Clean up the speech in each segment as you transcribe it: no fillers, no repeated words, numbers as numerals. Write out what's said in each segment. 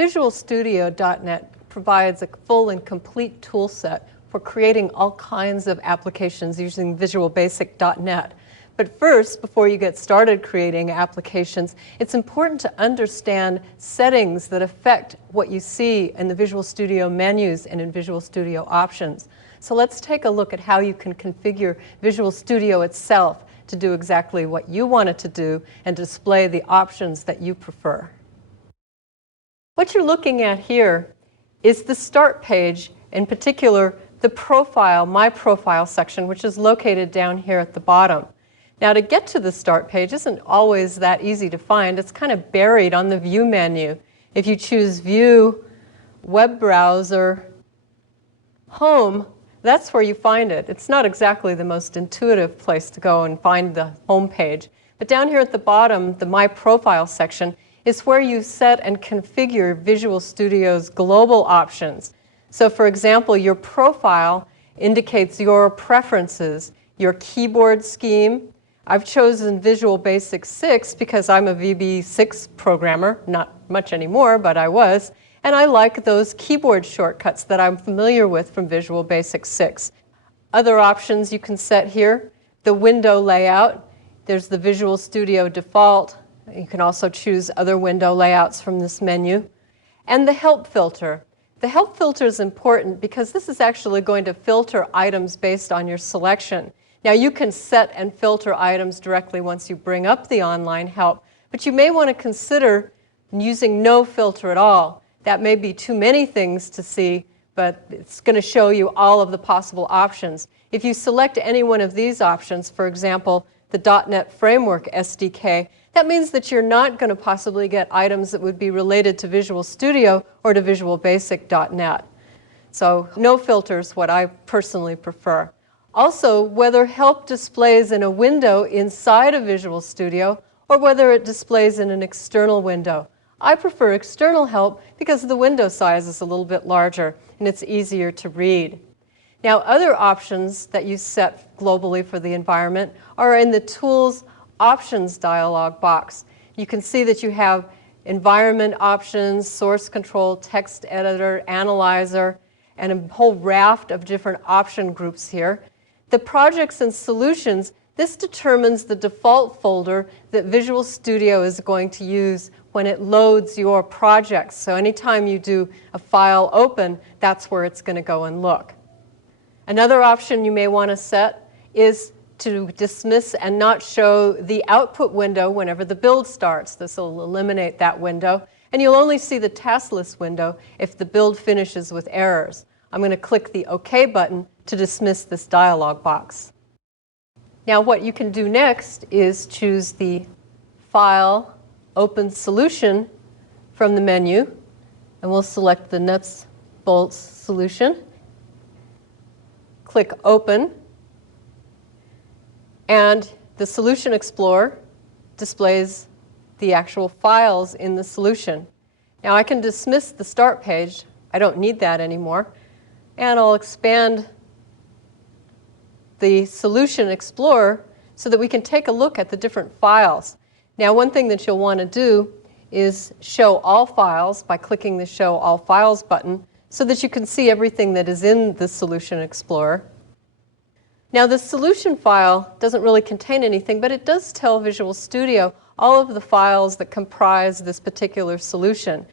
VisualStudio.net provides a full and complete tool set for creating all kinds of applications using VisualBasic.net. But first, before you get started creating applications, it's important to understand settings that affect what you see in the Visual Studio menus and in Visual Studio options. So let's take a look at how you can configure Visual Studio itself to do exactly what you want it to do and display the options that you prefer. What you're looking at here is the Start page, in particular the Profile, My Profile section, which is located down here at the bottom. Now, to get to the Start page isn't always that easy to find. It's kind of buried on the View menu. If you choose View, Web Browser, Home, that's where you find it. It's not exactly the most intuitive place to go and find the home page. But down here at the bottom, the My Profile section is where you set and configure Visual Studio's global options. So for example, your profile indicates your preferences, your keyboard scheme. I've chosen Visual Basic 6 because I'm a VB6 programmer, not much anymore, but I was. And I like those keyboard shortcuts that I'm familiar with from Visual Basic 6. Other options you can set here, the window layout. There's the Visual Studio default. You can also choose other window layouts from this menu. And the help filter. The help filter is important because this is actually going to filter items based on your selection. Now, you can set and filter items directly once you bring up the online help, but you may want to consider using no filter at all. That may be too many things to see, but it's going to show you all of the possible options. If you select any one of these options, for example, the .NET Framework SDK, that means that you're not going to possibly get items that would be related to Visual Studio or to VisualBasic.net. So no filter is what I personally prefer. Also, whether help displays in a window inside of Visual Studio or whether it displays in an external window. I prefer external help because the window size is a little bit larger and it's easier to read. Now, other options that you set globally for the environment are in the Tools Options dialog box. You can see that you have environment options, source control, text editor, analyzer, and a whole raft of different option groups here. The projects and solutions, this determines the default folder that Visual Studio is going to use when it loads your projects. So anytime you do a file open, that's where it's going to go and look. Another option you may want to set is to dismiss and not show the output window whenever the build starts. This will eliminate that window. And you'll only see the task list window if the build finishes with errors. I'm going to click the OK button to dismiss this dialog box. Now what you can do next is choose the File, Open Solution from the menu, and we'll select the nuts, bolts solution. Click Open, and the Solution Explorer displays the actual files in the solution. Now I can dismiss the Start page. I don't need that anymore. And I'll expand the Solution Explorer so that we can take a look at the different files. Now, one thing that you'll want to do is show all files by clicking the Show All Files button so that you can see everything that is in the Solution Explorer. Now, the solution file doesn't really contain anything, but it does tell Visual Studio all of the files that comprise this particular solution.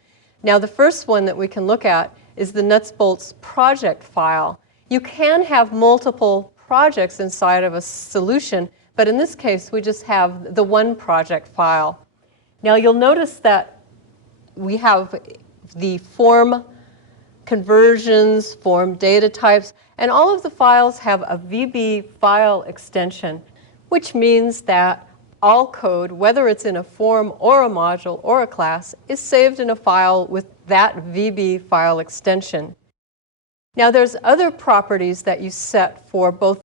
Now, the first one that we can look at is the nuts bolts project file. You can have multiple projects inside of a solution, but in this case, we just have the one project file. Now, you'll notice that we have the form conversions, form data types, and all of the files have a VB file extension, which means that all code, whether it's in a form or a module or a class, is saved in a file with that VB file extension. Now, there's other properties that you set for both